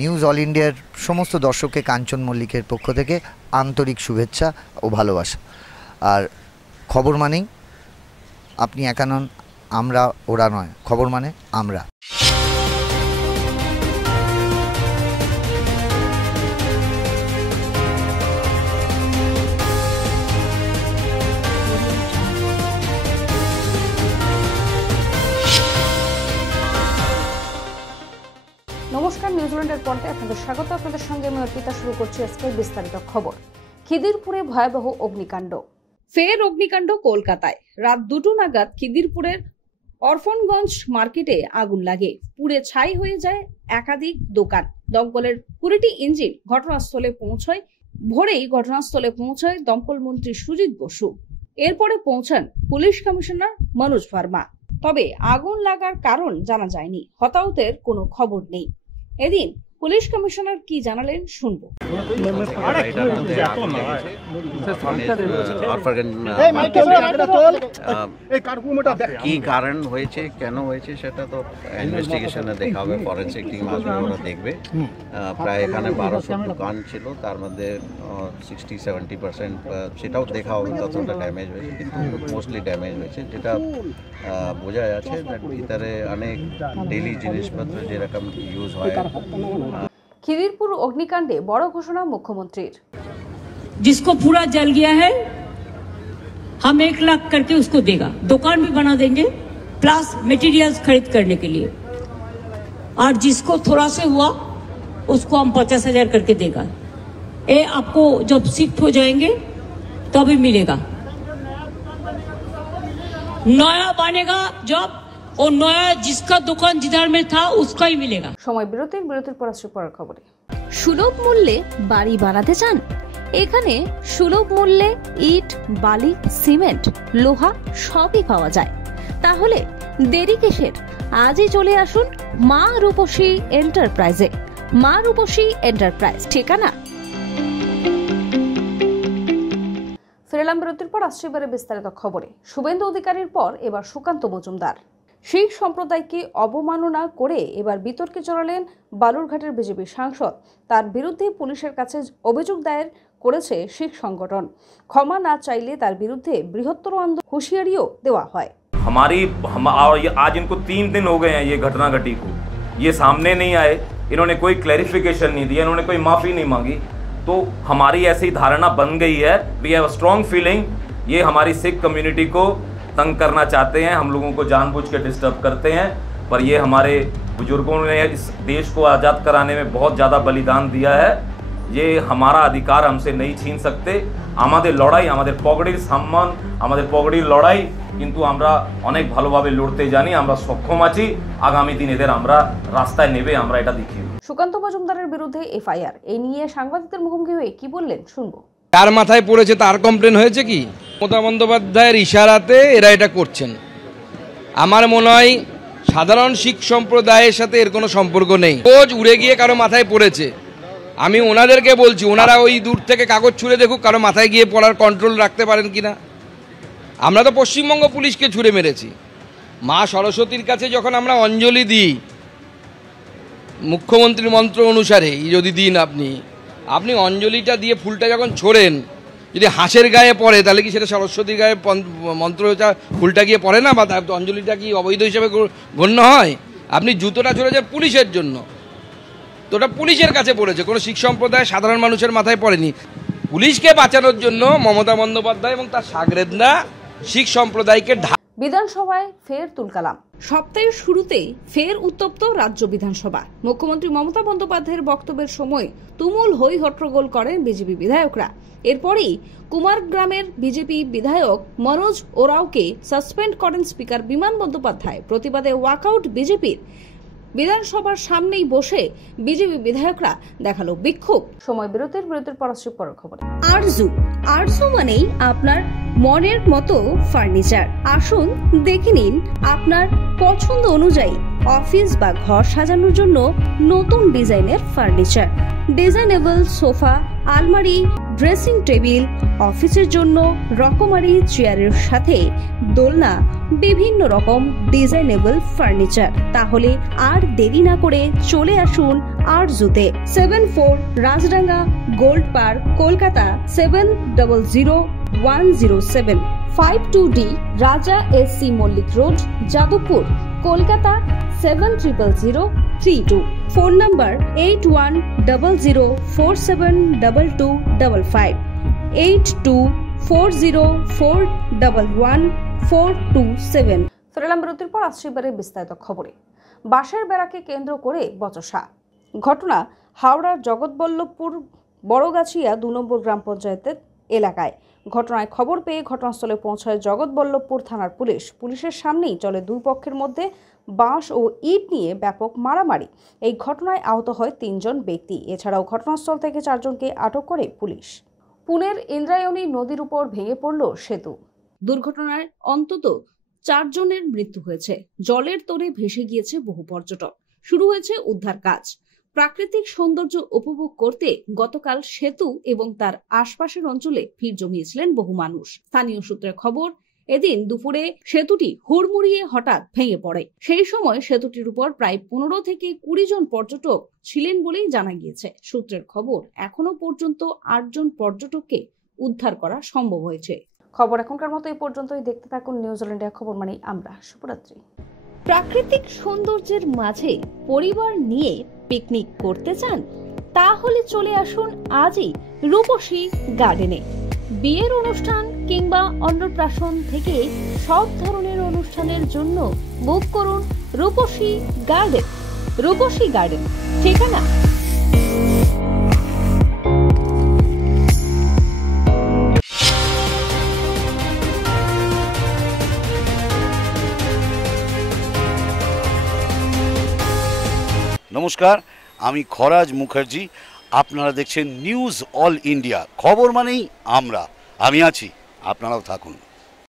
News all ইন্ডিয়ার সমস্ত দর্শককে কাঞ্চন মল্লিকের পক্ষ থেকে আন্তরিক শুভেচ্ছা ও ভালোবাসা। আর খবর মানেই আপনি একা নন, আমরা ওরা নয়, খবর মানে আমরা। নমস্কার, নিউজিল্যান্ডের পর্দায় আপনাদের স্বাগত। আপনাদের সঙ্গে আমি অর্পিতা। শুরু করছি আজকের বিস্তারিত খবর। খিদিরপুরে ভয়াবহ অগ্নিকাণ্ড। ফের অগ্নিকাণ্ড কলকাতায়। রাত 2টো নাগাদ খিদিরপুরের অরফনগঞ্জ মার্কেটে আগুন লাগে। পুড়ে ছাই হয়ে যায় একাধিক দোকান। দমকলের 20টি ইঞ্জিন ঘটনাস্থলে পৌঁছায়। ভোরেই ঘটনাস্থলে পৌঁছায় দমকল মন্ত্রী সুজিত বসু। এরপরে পৌঁছান পুলিশ কমিশনার মনোজ ভার্মা। তবে আগুন লাগার কারণ জানা যায়নি। হতাহতের কোনো খবর নেই। এদিন পুলিশ কমিশনার কি জানালেন শুনবো। কি কারণ হয়েছে, কেন হয়েছে সেটা তো ইনভেস্টিগেশনে দেখা হবে। ফরেন্সিক টিম আসবে, ওরা দেখবে। প্রায় এখানে 1200 দোকান ছিল, তার মধ্যে 60-70% সেটাও দেখা হবে কতটা ড্যামেজ হয়েছে, কিন্তু মোস্টলি ড্যামেজ হয়েছে। যেটা বোঝা যাচ্ছে ভিতরে অনেক ডেইলি জিনিসপত্র যেরকম ইউজ হয়। খিদিরপুর অগ্নিকাণ্ডে বড় ঘোষণা মুখ্যমন্ত্রীর। जिसको पूरा जल गया है हम 1 लाख करके उसको देगा, दुकान भी बना देंगे प्लस मटेरियल्स खरीद करने के लिए, और जिसको थोड़ा से हुआ उसको हम 50,000 करके देगा। ये आपको जब शिफ्ट हो जाएंगे तभी मिलेगा। नया बनेगा जब, और नया जिसका दुकान जिधर में था उसका ही मिलेगा। সময় বিরতির পর আসছে পরের খবরে। সুলভ মূল্যে বাড়ি বানাতে চান? এখানে সুলভ মূল্যে ইট, বালি, সিমেন্ট, লোহা সবই পাওয়া যায়। তাহলে দেরি কিসের? আজই চলে আসুন মা রূপসী এন্টারপ্রাইজে। মা রূপসী এন্টারপ্রাইজ ঠিকানা। ফিরলাম বিরতির পর। আসছে এবারে বিস্তারিত খবরে। শুভেন্দু অধিকারীর পর এবার সুকান্ত মজুমদার। শিখ সম্প্রদায়কে অবমাননা করে এবার বিতর্কে জড়ালেন বালুরঘাটের বিজেপি সাংসদ। তার বিরুদ্ধে পুলিশের কাছে অভিযোগ দায়ের করেছে শিখ সংগঠন। ক্ষমা না চাইলে তার বিরুদ্ধে বৃহত্তর আন্দোলন হুঁশিয়ারিও দেওয়া হয়। आज इनको 3 दिन हो गए हैं ये घटना घटी को, ये सामने नहीं आए, इन्होंने कोई क्लैरिफिकेशन नहीं दिया, इन्होंने कोई माफ़ी नहीं मांगी। तो हमारी ऐसी धारणा बन गई है, we have a strong feeling ये हमारी सिख कम्युनिटी को तंग करना चाहते हैं, हम लोगों को जानबूझ के डिस्टर्ब करते हैं। पर ये हमारे बुजुर्गों ने इस देश को आज़ाद कराने में बहुत ज़्यादा बलिदान दिया है, ये हमारा अधिकार हमसे नहीं छीन सकते। আমাদের লড়াই, আমাদের পগড়ির সম্মান, আমাদের পগড়ির লড়াই কিন্তু আমরা অনেক ভালোভাবে লড়তে জানি, আমরা সক্ষম আছি। আগামী দিন এদের আমরা রাস্তায় নেবে আমরা এটা দেখিয়ে। সুকান্ত মজুমদারের বিরুদ্ধে এফআইআর, এই নিয়ে সাংবাদিকদের মুখোমুখি হয়ে কি বললেন শুনবো। কার মাথায় পড়েছে তার কমপ্লেন হয়েছে কি? মমতা বন্দ্যোপাধ্যায়ের ইশারাতে এরা এটা করছেন। আমার মনে হয় সাধারণ শিখ সম্প্রদায়ের সাথে এর কোনো সম্পর্ক নেই। রোজ উড়ে গিয়ে কারো মাথায় পড়েছে। আমি ওনাদেরকে বলছি, ওনারা ওই দূর থেকে কাগজ ছুঁড়ে দেখুক কারো মাথায় গিয়ে পড়ার কন্ট্রোল রাখতে পারেন কিনা। আমরা তো পশ্চিমবঙ্গ পুলিশকে ছুঁড়ে মেরেছি। মা সরস্বতীর কাছে যখন আমরা অঞ্জলি দিই, মুখ্যমন্ত্রীর মন্ত্র অনুসারে যদি দিন আপনি অঞ্জলিটা দিয়ে ফুলটা যখন ছোড়েন, যদি হাঁসের গায়ে পড়ে তাহলে কি সেটা সরস্বতীর গায়ে মন্ত্রটা ফুলটা গিয়ে পড়ে না, বা অঞ্জলিটা কি অবৈধ হিসেবে গণ্য হয়? আপনি জুতোটা ছড়েছেন পুলিশের জন্য, তো ওটা পুলিশের কাছে পড়েছে, কোনো শিখ সম্প্রদায় সাধারণ মানুষের মাথায় পড়েনি। পুলিশকে বাঁচানোর জন্য মমতা বন্দ্যোপাধ্যায় এবং তার সাগরেদরা শিখ সম্প্রদায়কে। বিধানসভায় ফের তুলকালাম। সপ্তাহের শুরুতেই ফের উত্তপ্ত রাজ্য বিধানসভা। মুখ্যমন্ত্রী মমতা বন্দ্যোপাধ্যায়ের বক্তব্যের সময় তুমুল হই হট্টগোল করেন বিজেপি বিধায়করা। এরপরই কুমারগ্রামের বিজেপি বিধায়ক মনোজ ওরাওকে সাসপেন্ড করেন স্পিকার বিমান বন্দ্যোপাধ্যায়। প্রতিবাদে ওয়াকআউট বিজেপির। বিধানসভার সামনেই বসে বিজেপি বিধায়করা দেখালো বিক্ষোভ। সময় বিরতির পর আসছে পরের খবর। আরজু মানেই আপনার মনের মতো ফার্নিচার। আসুন দেখে নিন আপনার পছন্দ অনুযায়ী অফিস বা ঘর সাজানোর জন্য নতুন ডিজাইনের ফার্নিচার। ডিজাইনেবল সোফা, আলমারি, ড্রেসিং টেবিল, অফিসের জন্য রকমারি চেয়ারের সাথে দোলনা, বিভিন্ন রকম ডিজাইনেবল ফার্নিচার। তাহলে আর দেরি না করে চলে আসুন আরজুতে। 74 Rajdanga gold park, Kolkata 700107। 52D Raja SC Mallick road, Jadavpur, Kolkata 700032। Phone number 8100472255, 8240411427। ফেরালাম বিরতির পর আসছে এবারে বিস্তারিত খবরে। বাঁশের বেড়াকে কেন্দ্র করে বচসা। ঘটনা হাওড়ার জগৎবল্লভপুর বড়গাছিয়া 2 নম্বর গ্রাম পঞ্চায়েতের এলাকায়। ঘটনায় খবর পেয়ে ঘটনাস্থলে পৌঁছায় জগৎবল্লভপুর থানার পুলিশ। পুলিশের সামনেই চলে দুই পক্ষের মধ্যে বাঁশ ও ইট নিয়ে ব্যাপক মারামারি। এই ঘটনায় আহত হয় 3 জন ব্যক্তি। এছাড়াও ঘটনাস্থল থেকে 4 জনকে আটক করে পুলিশ। পুনের ইন্দ্রায়ণী নদীর উপর ভেঙে পড়ল সেতু। দুর্ঘটনায় অন্তত 4 জনের মৃত্যু হয়েছে। জলের তোড়ে ভেসে গিয়েছে বহু পর্যটক। শুরু হয়েছে উদ্ধার কাজ। প্রাকৃতিক সৌন্দর্য উপভোগ করতে গতকাল সেতু এবং তার আশপাশের অঞ্চলে ভিড় জমিয়েছিলেন বহু মানুষ। স্থানীয় সূত্রে খবর, এদিন দুপুরে সেতুটি হুড়মুড়িয়ে হঠাৎ ভেঙে পড়ে। সেই সময় সেতুটির উপর প্রায় 15 থেকে 20 জন পর্যটক ছিলেন বলেই জানা গিয়েছে। সূত্রের খবর, এখনো পর্যন্ত 8 জন পর্যটককে উদ্ধার করা সম্ভব হয়েছে। খবর এখনকার মতো এই পর্যন্তই। দেখতে থাকুন নিউজিল্যান্ডের খবর মানে আমরা। শুভরাত্রি। প্রাকৃতিক সৌন্দর্যের মাঝে পরিবার নিয়ে পিকনিক করতে চান? তাহলে চলে আসুন আজই রূপসী গার্ডেনে। বিয়ের অনুষ্ঠান কিংবা অন্নপ্রাশন থেকে সব ধরনের অনুষ্ঠানের জন্য বুক করুন রূপসী গার্ডেন। রূপসী গার্ডেন ঠিকানা নমস্কার, আমি খরাজ মুখার্জি। আপনারা দেখছেন নিউজ অল ইন্ডিয়া। খবর মানেই আমরা। আমি আছি, আপনারাও থাকুন।